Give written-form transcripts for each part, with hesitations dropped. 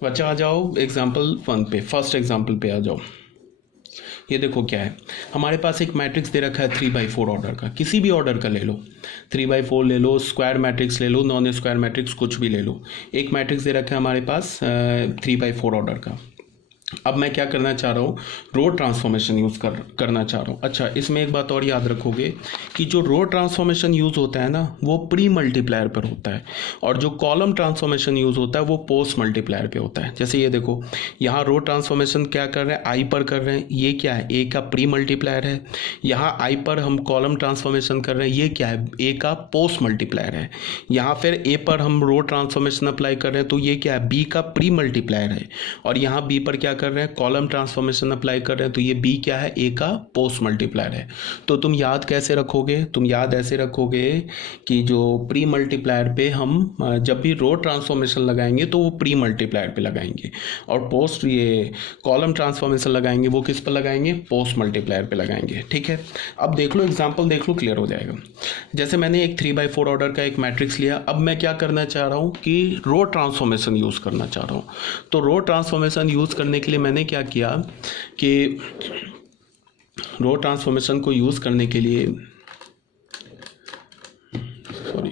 बच्चा आ जाओ एग्जाम्पल 1 पे, फर्स्ट एग्जाम्पल पे आ जाओ। ये देखो क्या है, हमारे पास एक मैट्रिक्स दे रखा है 3/4 ऑर्डर का, किसी भी ऑर्डर का ले लो, 3/4 ले लो, स्क्वायर मैट्रिक्स ले लो, नॉन स्क्वायर मैट्रिक्स कुछ भी ले लो। एक मैट्रिक्स दे रखा है हमारे पास 3/4 ऑर्डर का। अब मैं क्या करना चाह रहा हूँ, रो ट्रांसफॉर्मेशन यूज़ करना चाह रहा हूँ। अच्छा, इसमें एक बात और याद रखोगे कि जो रो ट्रांसफॉर्मेशन यूज़ होता है ना वो प्री मल्टीप्लायर पर होता है, और जो कॉलम ट्रांसफॉर्मेशन यूज़ होता है वो पोस्ट मल्टीप्लायर पे होता है। जैसे ये देखो, यहाँ रो ट्रांसफॉर्मेशन क्या कर रहे हैं, आई पर कर रहे हैं, ये क्या है, ए का प्री मल्टीप्लायर है। यहाँ आई पर हम कॉलम ट्रांसफॉर्मेशन कर रहे हैं, ये क्या है, ए का पोस्ट मल्टीप्लायर है। यहाँ फिर ए पर हम रो ट्रांसफॉर्मेशन अप्लाई कर रहे हैं, तो ये क्या है, बी का प्री मल्टीप्लायर है। और यहाँ बी पर क्या कर रहे हैं, कॉलम ट्रांसफॉर्मेशन अप्लाई कर रहे हैं, तो ये बी क्या है, ए का पोस्ट मल्टीप्लायर है। तो तुम याद कैसे रखोगे, तुम याद ऐसे रखोगे कि जो प्री मल्टीप्लायर पे हम जब भी रो ट्रांसफॉर्मेशन लगाएंगे तो वो प्री मल्टीप्लायर पे लगाएंगे, और पोस्ट ये कॉलम ट्रांसफॉर्मेशन लगाएंगे वो किस पर लगाएंगे, पोस्ट मल्टीप्लायर पे लगाएंगे। ठीक है, अब देख लो एग्जाम्पल, देख लो, क्लियर हो जाएगा। जैसे मैंने एक 3/4 ऑर्डर का एक मैट्रिक्स लिया, अब मैं क्या करना चाह रहा हूँ कि रो ट्रांसफॉर्मेशन यूज़ करना चाह रहा हूँ। तो रो ट्रांसफॉर्मेशन यूज़ करने के लिए मैंने क्या किया कि रो ट्रांसफॉर्मेशन को यूज़ करने के लिए, सॉरी,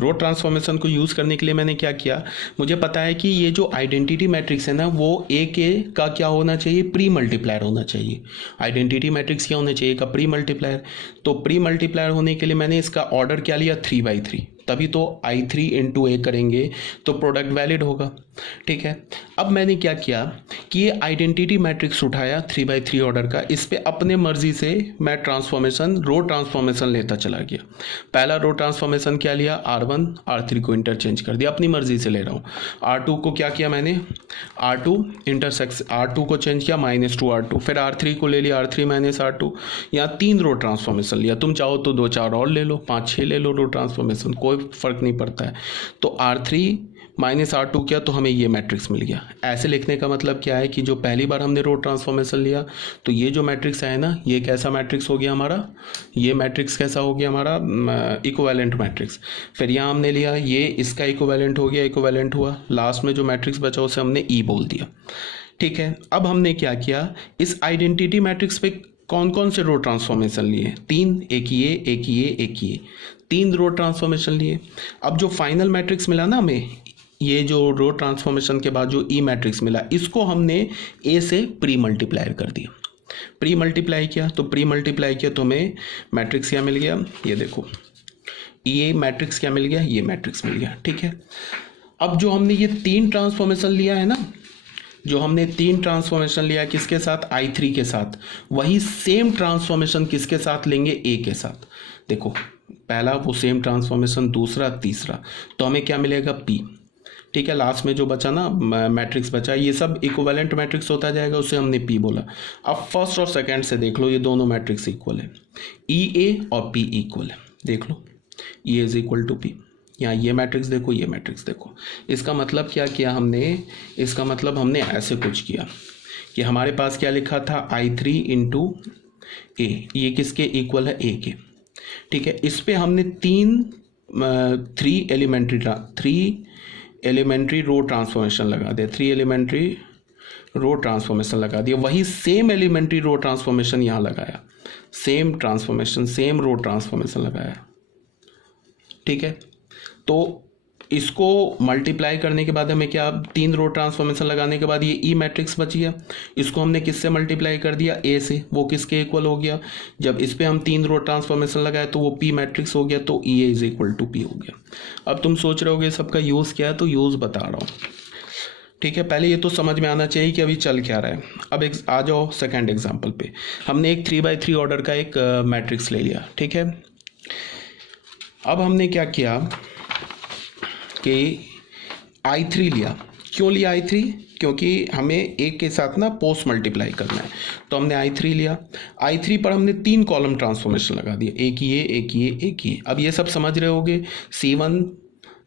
रो ट्रांसफॉर्मेशन को यूज़ करने के लिए मैंने क्या किया, मुझे पता है कि ये जो आइडेंटिटी मैट्रिक्स है ना वो ए के का क्या होना चाहिए, प्री मल्टीप्लायर होना चाहिए। आइडेंटिटी मैट्रिक्स क्या होना चाहिए, का प्री मल्टीप्लायर। तो प्री मल्टीप्लायर होने के लिए मैंने इसका ऑर्डर क्या लिया, 3/3, तभी तो I3 इंटू ए करेंगे तो प्रोडक्ट वैलिड होगा। ठीक है, अब मैंने क्या किया कि ये आइडेंटिटी मैट्रिक्स उठाया 3/3 ऑर्डर का, इस पे अपने मर्जी से मैं ट्रांसफॉर्मेशन, रो ट्रांसफॉर्मेशन लेता चला गया। पहला रो ट्रांसफॉर्मेशन क्या लिया, R1 R3 को इंटरचेंज कर दिया, अपनी मर्जी से ले रहा हूँ। R2 को क्या किया मैंने, R2 इंटरसेक्स, R2 को चेंज किया -2 R2, फिर R3 को ले लिया R3 -R2। यहाँ 3 रो ट्रांसफॉर्मेशन लिया, तुम चाहो तो 2-4 और ले लो, 5-6 ले लो रो ट्रांसफॉर्मेशन, कोई फर्क नहीं पड़ता है। तो R3 -R2 किया तो हमें ये मैट्रिक्स मिल गया। ऐसे लिखने का मतलब क्या है कि जो पहली बार हमने रो ट्रांसफॉर्मेशन लिया तो ये जो मैट्रिक्स है ना, ये कैसा मैट्रिक्स हो गया हमारा, ये मैट्रिक्स कैसा हो गया हमारा, इक्विवेलेंट मैट्रिक्स। फिर यहाँ हमने लिया, ये इसका इक्विवेलेंट हो गया, इक्विवेलेंट हुआ, लास्ट में जो मैट्रिक्स बचा उसे हमने ई बोल दिया। ठीक है, अब हमने क्या किया, इस आइडेंटिटी मैट्रिक्स पे कौन कौन से रो ट्रांसफॉर्मेशन लिए, 3, एक ये, एक ये, एक ये, 3 रो ट्रांसफॉर्मेशन लिए। अब जो फाइनल मैट्रिक्स मिला ना हमें, ये जो रो ट्रांसफॉर्मेशन के बाद जो ई मैट्रिक्स मिला, इसको हमने ए से प्री मल्टीप्लायर कर दिया, प्री मल्टीप्लाई किया। तो प्री मल्टीप्लाई किया तो हमें मैट्रिक्स क्या मिल गया, ये देखो, ये मैट्रिक्स क्या मिल गया, ये मैट्रिक्स मिल गया। ठीक है, अब जो हमने ये 3 ट्रांसफॉर्मेशन लिया है ना, जो हमने 3 ट्रांसफॉर्मेशन लिया किसके साथ, I3 के साथ, वही सेम ट्रांसफॉर्मेशन किसके साथ लेंगे, ए के साथ। देखो, पहला वो सेम ट्रांसफॉर्मेशन, दूसरा, तीसरा, तो हमें क्या मिलेगा, पी। ठीक है, लास्ट में जो बचा ना मैट्रिक्स बचा, ये सब इक्विवेलेंट मैट्रिक्स होता जाएगा, उसे हमने पी बोला। अब फर्स्ट और सेकंड से देख लो, ये दोनों मैट्रिक्स इक्वल है, ई ए और पी इक्वल है। देख लो, E is equal to P. यहाँ ये मैट्रिक्स देखो, ये मैट्रिक्स देखो। इसका मतलब क्या किया हमने, इसका मतलब हमने ऐसे कुछ किया कि हमारे पास क्या लिखा था, I3 इंटू ए, ये किसके इक्वल है, ए के। ठीक है, इस पे हमने 3 एलिमेंट्री रो ट्रांसफॉर्मेशन लगा दिया, 3 एलिमेंट्री रो ट्रांसफॉर्मेशन लगा दिया। वही सेम एलिमेंट्री रो ट्रांसफॉर्मेशन यहाँ लगाया, same transformation, same row transformation लगाया। ठीक है, तो इसको मल्टीप्लाई करने के बाद हमें क्या, 3 रो ट्रांसफॉर्मेशन लगाने के बाद ये ई मैट्रिक्स बच गया, इसको हमने किससे मल्टीप्लाई कर दिया, ए से, वो किसके इक्वल हो गया, जब इस पे हम 3 रो ट्रांसफॉर्मेशन लगाए तो वो पी मैट्रिक्स हो गया, तो E is equal to P हो गया। अब तुम सोच रहे होगे सबका यूज़ क्या है, तो यूज़ बता रहा हूँ। ठीक है, पहले ये तो समझ में आना चाहिए कि अभी चल क्या रहा है। अब आ जाओ सेकेंड एग्जाम्पल पे। हमने एक 3/3 ऑर्डर का एक मैट्रिक्स ले लिया। ठीक है, अब हमने क्या किया कि I3 लिया। क्यों लिया I3, क्योंकि हमें एक के साथ ना पोस्ट मल्टीप्लाई करना है, तो हमने I3 लिया। I3 पर हमने 3 कॉलम ट्रांसफॉर्मेशन लगा दिए, एक ये, एक ये, एक ये। अब ये सब समझ रहे होगे, C1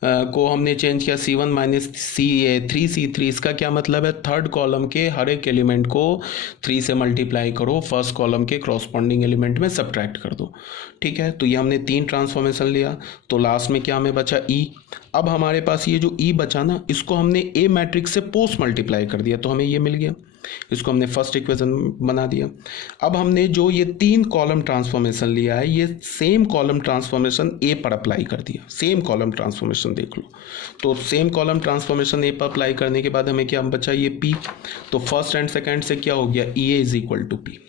को हमने चेंज किया C1 माइनस C3 इसका क्या मतलब है, थर्ड कॉलम के हर एक एलिमेंट को 3 से मल्टीप्लाई करो, फर्स्ट कॉलम के क्रॉसपॉन्डिंग एलिमेंट में सब्ट्रैक्ट कर दो। ठीक है, तो ये हमने 3 ट्रांसफॉर्मेशन लिया, तो लास्ट में क्या हमें बचा E। अब हमारे पास ये जो E बचा ना, इसको हमने A मैट्रिक्स से पोस्ट मल्टीप्लाई कर दिया, तो हमें ये मिल गया, इसको हमने फर्स्ट इक्वेशन बना दिया। अब हमने जो ये 3 कॉलम ट्रांसफॉर्मेशन लिया है, ये सेम कॉलम ट्रांसफॉर्मेशन ए पर अप्लाई कर दिया। सेम कॉलम ट्रांसफॉर्मेशन देख लो, तो सेम कॉलम ट्रांसफॉर्मेशन ए पर अप्लाई करने के बाद हमें क्या बचा, ये पी। तो फर्स्ट एंड सेकेंड से क्या हो गया, ई ए इज इक्वल टू पी।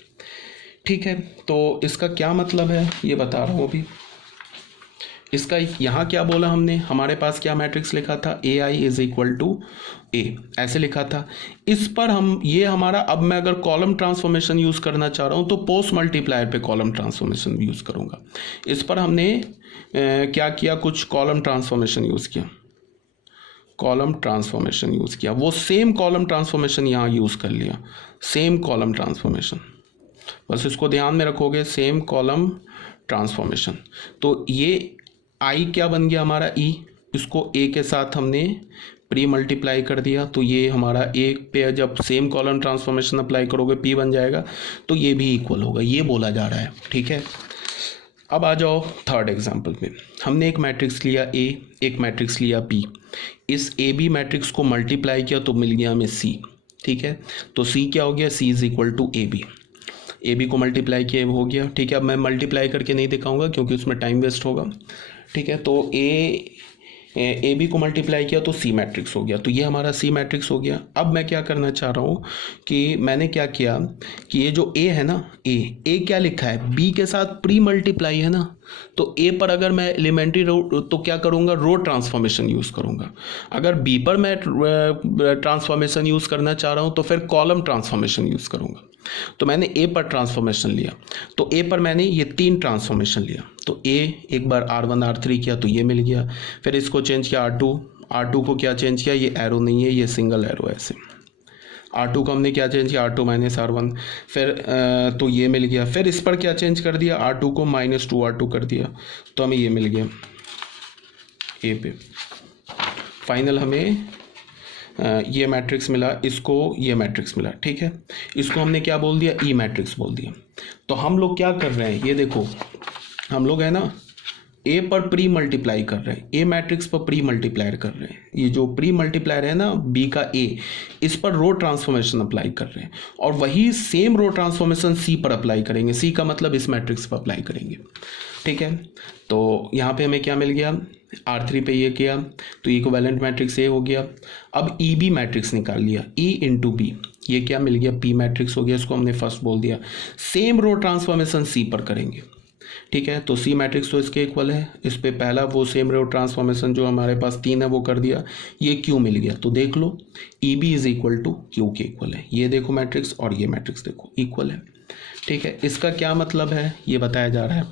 ठीक है, तो इसका क्या मतलब है ये बता रहा हूँ अभी। इसका यहाँ क्या बोला हमने, हमारे पास क्या मैट्रिक्स लिखा था, ए आई इज इक्वल टू ए, ऐसे लिखा था। इस पर हम ये हमारा, अब मैं अगर कॉलम ट्रांसफॉर्मेशन यूज़ करना चाह रहा हूँ तो पोस्ट मल्टीप्लायर पे कॉलम ट्रांसफॉर्मेशन यूज़ करूँगा। इस पर हमने क्या किया, कुछ कॉलम ट्रांसफॉर्मेशन यूज़ किया, कॉलम ट्रांसफॉर्मेशन यूज़ किया, वो सेम कॉलम ट्रांसफॉर्मेशन यहाँ यूज़ कर लिया, सेम कॉलम ट्रांसफॉर्मेशन, बस इसको ध्यान में रखोगे, सेम कॉलम ट्रांसफॉर्मेशन। तो ये आई क्या बन गया हमारा ई, इसको ए के साथ हमने प्री मल्टीप्लाई कर दिया, तो ये हमारा ए पे जब सेम कॉलम ट्रांसफॉर्मेशन अप्लाई करोगे पी बन जाएगा, तो ये भी इक्वल होगा, ये बोला जा रहा है। ठीक है, अब आ जाओ थर्ड एग्जांपल में। हमने एक मैट्रिक्स लिया ए, एक मैट्रिक्स लिया पी, इस ए बी मैट्रिक्स को मल्टीप्लाई किया तो मिल गया हमें सी। ठीक है, तो सी क्या हो गया, C is equal to A B, A B को मल्टीप्लाई किया हो गया। ठीक है, अब मैं मल्टीप्लाई करके नहीं दिखाऊंगा क्योंकि उसमें टाइम वेस्ट होगा। ठीक है, तो ए बी को मल्टीप्लाई किया तो सी मैट्रिक्स हो गया, तो ये हमारा सी मैट्रिक्स हो गया। अब मैं क्या करना चाह रहा हूँ कि मैंने क्या किया कि ये जो ए है ना, ए क्या लिखा है, बी के साथ प्री मल्टीप्लाई है ना, तो ए पर अगर मैं एलिमेंट्री रो तो क्या करूँगा, रो ट्रांसफॉर्मेशन यूज़ करूँगा। अगर बी पर मैं ट्रांसफॉर्मेशन यूज़ करना चाह रहा हूँ तो फिर कॉलम ट्रांसफॉर्मेशन यूज़ करूँगा। तो मैंने ए पर ट्रांसफॉर्मेशन लिया, तो ए पर मैंने ये 3 ट्रांसफॉर्मेशन लिया, तो ए एक बार R1 R3 किया तो ये मिल गया, फिर इसको चेंज किया R2 को क्या चेंज किया, ये एरो नहीं है, ये सिंगल एरो ऐसे, R2 को हमने क्या चेंज किया, R2 माइनस R1, फिर तो ये मिल गया। फिर इस पर क्या चेंज कर दिया, R2 को -2 R2 कर दिया, तो हमें ये मिल गया ए पे। फाइनल हमें ये मैट्रिक्स मिला, इसको ये मैट्रिक्स मिला। ठीक है, इसको हमने क्या बोल दिया, ई मैट्रिक्स बोल दिया। तो हम लोग क्या कर रहे हैं, ये देखो, हम लोग है ना ए पर प्री मल्टीप्लाई कर रहे हैं, ए मैट्रिक्स पर प्री मल्टीप्लायर कर रहे हैं। ये जो प्री मल्टीप्लायर है ना बी का ए, इस पर रो ट्रांसफॉर्मेशन अप्लाई कर रहे हैं, और वही सेम रो ट्रांसफॉर्मेशन सी पर अप्लाई करेंगे, सी का मतलब इस मैट्रिक्स पर अप्लाई करेंगे। ठीक है, तो यहाँ पे हमें क्या मिल गया, R3 पे ये किया तो इक्विवेलेंट मैट्रिक्स ए हो गया। अब ई बी मैट्रिक्स निकाल लिया, ई इंटू बी, ये क्या मिल गया, पी मैट्रिक्स हो गया, इसको हमने फर्स्ट बोल दिया। सेम रो ट्रांसफॉर्मेशन सी पर करेंगे। ठीक है, तो सी मैट्रिक्स तो इसके इक्वल है, इस पे पहला वो सेम रो ट्रांसफॉर्मेशन जो हमारे पास 3 है वो कर दिया, ये क्यू मिल गया, तो देख लो E B is equal to Q के इक्वल है। ये देखो मैट्रिक्स और ये मैट्रिक्स देखो इक्वल है। ठीक है, इसका क्या मतलब है ये बताया जा रहा है।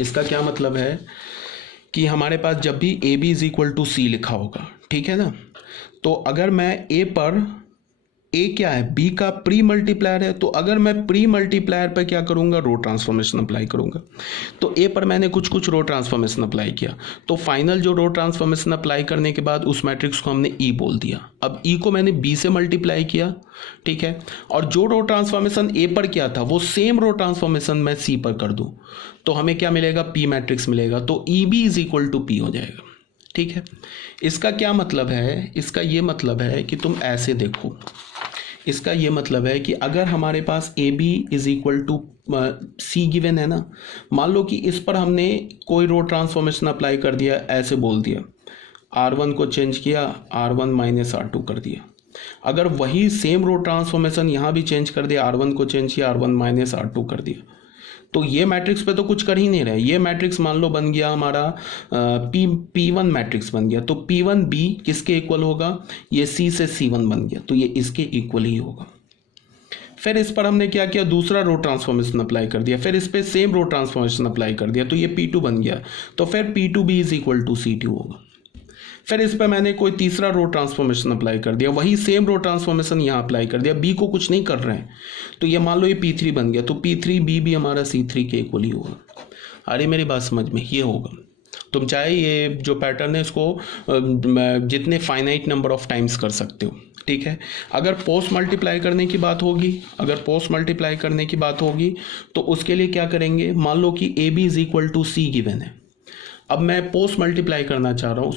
इसका क्या मतलब है कि हमारे पास जब भी A B is equal to C लिखा होगा, ठीक है ना, तो अगर मैं ए पर, ए क्या है, बी का प्री मल्टीप्लायर है, तो अगर मैं प्री मल्टीप्लायर पर क्या करूंगा, रो ट्रांसफॉर्मेशन अप्लाई करूंगा। तो ए पर मैंने कुछ रो ट्रांसफॉर्मेशन अप्लाई किया, तो फाइनल जो रो ट्रांसफॉर्मेशन अप्लाई करने के बाद उस मैट्रिक्स को हमने ई बोल दिया। अब ई को मैंने बी से मल्टीप्लाई किया, ठीक है, और जो रो ट्रांसफॉर्मेशन ए पर किया था वो सेम रो ट्रांसफॉर्मेशन मैं सी पर कर दूं, तो हमें क्या मिलेगा, पी मैट्रिक्स मिलेगा, तो E B is equal to P हो जाएगा। ठीक है, इसका क्या मतलब है, इसका ये मतलब है कि तुम ऐसे देखो, इसका ये मतलब है कि अगर हमारे पास A B is equal to C given है ना, मान लो कि इस पर हमने कोई रो ट्रांसफॉर्मेशन अप्लाई कर दिया, ऐसे बोल दिया, R1 को चेंज किया, R1 माइनस R2 कर दिया। अगर वही सेम रो ट्रांसफॉर्मेशन यहाँ भी चेंज कर दिया, R1 को चेंज किया, R1 माइनस R2 कर दिया, तो ये मैट्रिक्स पे तो कुछ कर ही नहीं रहे। ये मैट्रिक्स मान लो बन गया हमारा P1 मैट्रिक्स बन गया, तो P1B किसके इक्वल होगा, ये C से C1 बन गया, तो ये इसके इक्वल ही होगा। फिर इस पर हमने क्या किया, दूसरा रो ट्रांसफॉर्मेशन अप्लाई कर दिया, फिर इस पर सेम रो ट्रांसफॉर्मेशन अप्लाई कर दिया, तो ये P2 बन गया, तो फिर P2B is equal to C2 होगा। फिर इस पर मैंने कोई तीसरा रो ट्रांसफॉर्मेशन अप्लाई कर दिया, वही सेम रो ट्रांसफॉर्मेशन यहाँ अप्लाई कर दिया, बी को कुछ नहीं कर रहे हैं, तो ये मान लो ये P3 बन गया, तो P3B भी हमारा C3 के इक्वल ही होगा। अरे मेरी बात समझ में, ये होगा। तुम चाहे ये जो पैटर्न है इसको जितने फाइनाइट नंबर ऑफ टाइम्स कर सकते हो, ठीक है। अगर पोस्ट मल्टीप्लाई करने की बात होगी, तो उसके लिए क्या करेंगे, मान लो कि A B is equal to C given है। अब मैं पोस्ट मल्टीप्लाई करना चाह रहा हूँ,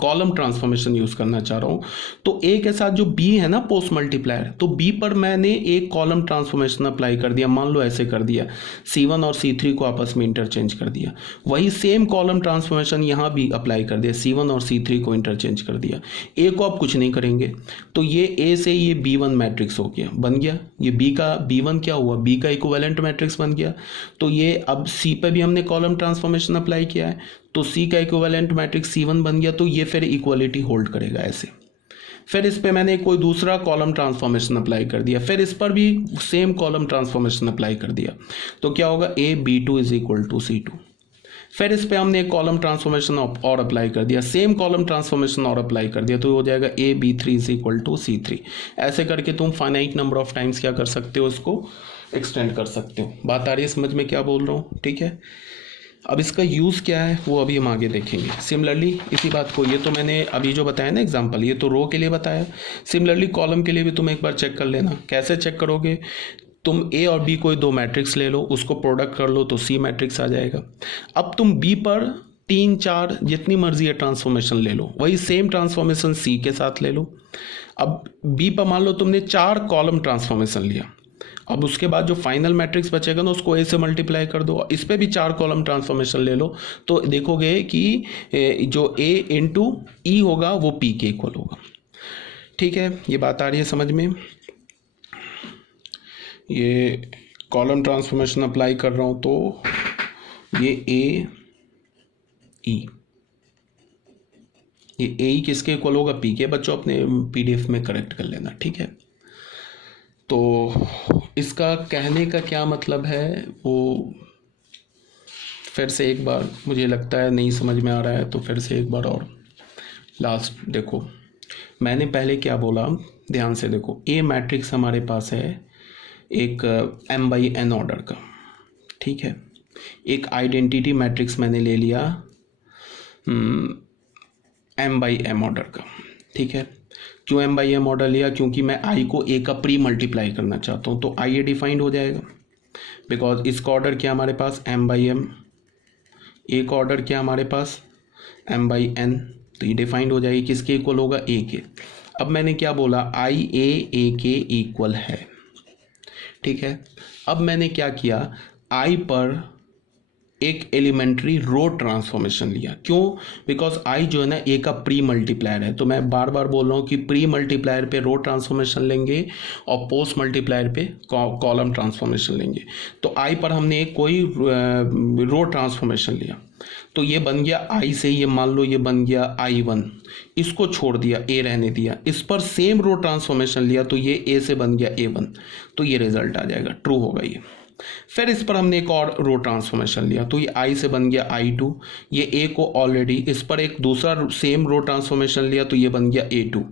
कॉलम ट्रांसफॉर्मेशन यूज़ करना चाह रहा हूँ। तो ए के साथ जो बी है ना पोस्ट मल्टीप्लायर, तो बी पर मैंने एक कॉलम ट्रांसफॉर्मेशन अप्लाई कर दिया, मान लो ऐसे कर दिया, C1 और C3 को आपस में इंटरचेंज कर दिया। वही सेम कॉलम ट्रांसफॉर्मेशन यहाँ भी अप्लाई कर दिया, C1 और C3 को इंटरचेंज कर दिया। ए को आप कुछ नहीं करेंगे, तो ये ए से ये B1 मैट्रिक्स हो गया, बन गया। ये बी का B1 क्या हुआ, बी का इक्विवेलेंट मैट्रिक्स बन गया। तो ये अब सी पे भी हमने कॉलम ट्रांसफॉर्मेशन अप्लाई किया है, तो सी का इक्विवेलेंट मैट्रिक्स C1 बन गया। तो ये फिर इक्वालिटी होल्ड करेगा ऐसे। फिर इस पे मैंने कोई दूसरा कॉलम ट्रांसफॉर्मेशन अप्लाई कर दिया, फिर इस पर भी सेम कॉलम ट्रांसफॉर्मेशन अप्लाई कर दिया, तो क्या होगा, ए B2 is equal to C2। फिर इस पे हमने एक कॉलम ट्रांसफॉर्मेशन और अप्लाई कर दिया, सेम कॉलम ट्रांसफॉर्मेशन और अप्लाई कर दिया, तो हो जाएगा ए B3 is equal to C3। ऐसे करके तुम फाइनाइट नंबर ऑफ टाइम्स क्या कर सकते हो, इसको एक्सटेंड कर सकते हो। बात आ रही है समझ में क्या बोल रहा हूँ, ठीक है। अब इसका यूज़ क्या है वो अभी हम आगे देखेंगे। सिमिलरली इसी बात को, ये तो मैंने अभी जो बताया ना एग्जांपल, ये तो रो के लिए बताया। सिमिलरली कॉलम के लिए भी तुम एक बार चेक कर लेना। कैसे चेक करोगे, तुम ए और बी कोई दो मैट्रिक्स ले लो, उसको प्रोडक्ट कर लो, तो सी मैट्रिक्स आ जाएगा। अब तुम बी पर 3 4 जितनी मर्जी है ट्रांसफॉर्मेशन ले लो, वही सेम ट्रांसफॉर्मेशन सी के साथ ले लो। अब बी पर मान लो तुमने 4 कॉलम ट्रांसफॉर्मेशन लिया, अब उसके बाद जो फाइनल मैट्रिक्स बचेगा ना उसको ए से मल्टीप्लाई कर दो, इस पे भी 4 कॉलम ट्रांसफॉर्मेशन ले लो, तो देखोगे कि जो ए इंटू ई होगा वो पी के इक्वल होगा, ठीक है। ये बात आ रही है समझ में। ये कॉलम ट्रांसफॉर्मेशन अप्लाई कर रहा हूँ, तो ये ए ई, ये ए ई किसके इक्वल होगा, पी के। बच्चों अपने पीडीएफ में करेक्ट कर लेना, ठीक है। तो इसका कहने का क्या मतलब है वो फिर से एक बार, मुझे लगता है नहीं समझ में आ रहा है, तो फिर से एक बार और लास्ट देखो। मैंने पहले क्या बोला, ध्यान से देखो। ए मैट्रिक्स हमारे पास है एक m/n ऑर्डर का, ठीक है। एक आइडेंटिटी मैट्रिक्स मैंने ले लिया m/m ऑर्डर का, ठीक है। क्यों m/m ऑर्डर लिया, क्योंकि मैं i को a का प्री मल्टीप्लाई करना चाहता हूँ, तो i ये डिफाइंड हो जाएगा, बिकॉज इसका ऑर्डर क्या हमारे पास m/m, a का ऑर्डर क्या हमारे पास m/n, तो ये डिफाइंड हो जाएगी, किसके इक्वल होगा, a के। अब मैंने क्या बोला, i a के इक्वल है, ठीक है। अब मैंने क्या किया, i पर एक एलिमेंट्री रो ट्रांसफॉर्मेशन लिया। क्यों, बिकॉज आई जो है ना ए का प्री मल्टीप्लायर है, तो मैं बार बार बोल रहा हूँ कि प्री मल्टीप्लायर पे रो ट्रांसफॉर्मेशन लेंगे और पोस्ट मल्टीप्लायर पे कॉलम ट्रांसफॉर्मेशन लेंगे। तो आई पर हमने एक कोई रो ट्रांसफॉर्मेशन लिया, तो ये बन गया आई से, ये मान लो ये बन गया I1, इसको छोड़ दिया, ए रहने दिया। इस पर सेम रो ट्रांसफॉर्मेशन लिया, तो ये ए से बन गया A1, तो ये रिजल्ट आ जाएगा, ट्रू होगा ये। फिर इस पर हमने एक और रो ट्रांसफॉर्मेशन लिया, तो ये I से बन गया I2, ये A को ऑलरेडी, इस पर एक दूसरा सेम रो ट्रांसफॉर्मेशन लिया, तो ये बन गया A2,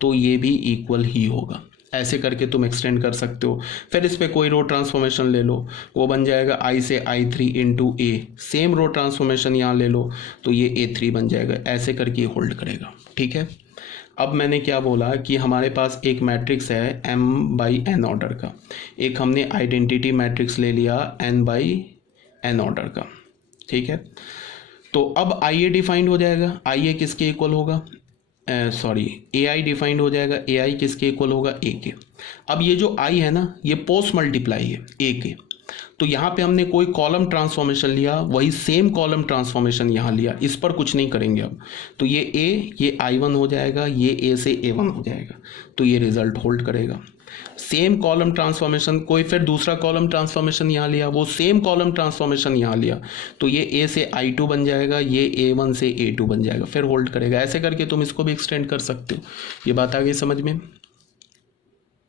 तो ये भी इक्वल ही होगा। ऐसे करके तुम एक्सटेंड कर सकते हो। फिर इस पर कोई रो ट्रांसफॉर्मेशन ले लो, वो बन जाएगा I से I3 into A, same row transformation यहाँ ले लो, तो ये A3 बन जाएगा। ऐसे करके होल्ड करेगा, ठीक है। अब मैंने क्या बोला कि हमारे पास एक मैट्रिक्स है m/n ऑर्डर का, एक हमने आइडेंटिटी मैट्रिक्स ले लिया n/n ऑर्डर का, ठीक है। तो अब IA डिफाइंड हो जाएगा, IA किसके इक्वल होगा, AI डिफाइंड हो जाएगा, AI किसके इक्वल होगा, A के। अब ये जो I है ना, ये पोस्ट मल्टीप्लाई है A के, तो यहाँ पे हमने कोई कॉलम ट्रांसफॉर्मेशन लिया, वही सेम कॉलम ट्रांसफॉर्मेशन यहाँ लिया, इस पर कुछ नहीं करेंगे अब। तो ये A, ये I1 हो जाएगा, ये A से A1 हो जाएगा, तो ये रिजल्ट होल्ड करेगा। सेम कॉलम ट्रांसफॉर्मेशन, कोई फिर दूसरा कॉलम ट्रांसफॉर्मेशन यहाँ लिया, वो सेम कॉलम ट्रांसफॉर्मेशन यहाँ लिया, तो ये A से I2 बन जाएगा, ये A1 से A2 बन जाएगा, फिर होल्ड करेगा। ऐसे करके तुम इसको भी एक्सटेंड कर सकते हो। ये बात आ गई समझ में।